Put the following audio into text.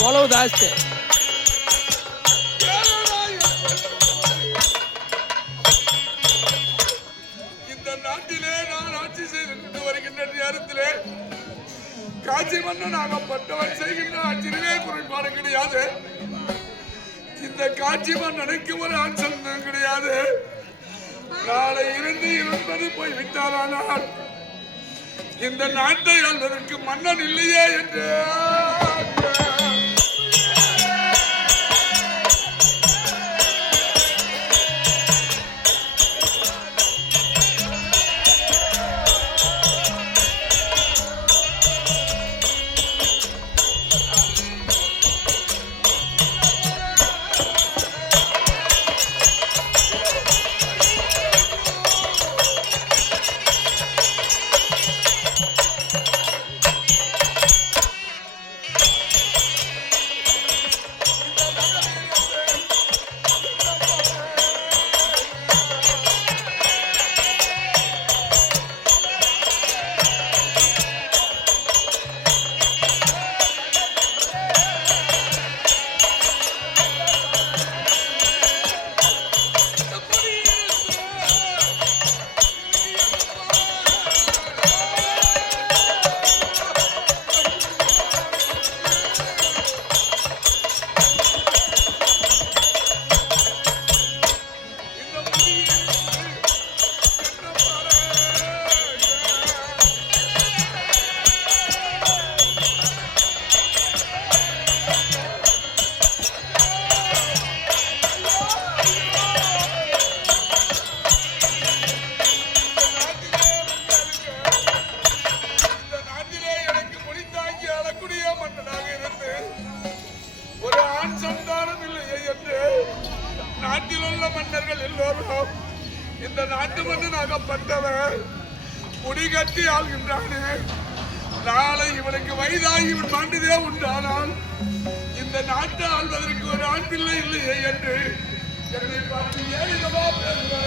கொலவு ஜாஸ்தி. இந்த நாட்டிலே நான் ஆட்சி செய்து வருகின்ற நேரத்திலே காட்சி மன்னன் ஆகப்பட்டவன் செய்கின்ற ஆட்சியிலே குறைபாடு கிடையாது. இந்த காட்சி மன்னனுக்கு ஒரு ஆட்சம் கிடையாது. நாளை இருந்து இருப்பது போய் விட்டாரானால் இந்த நாட்டை ஆள்வதற்கு மன்னன் இல்லையே என்று இந்த நாட்டு மன்னனாகப்பட்டவர் முடிகட்டி ஆள்கின்றானே. நாளை இவனுக்கு வயதாகி இவன் மாண்டதே உண்டானால் இந்த நாட்டை ஆள்வதற்கு ஒரு ஆண் பிள்ளை இல்லையே என்று என்னை பார்த்து ஏன் பேசுகிறார்?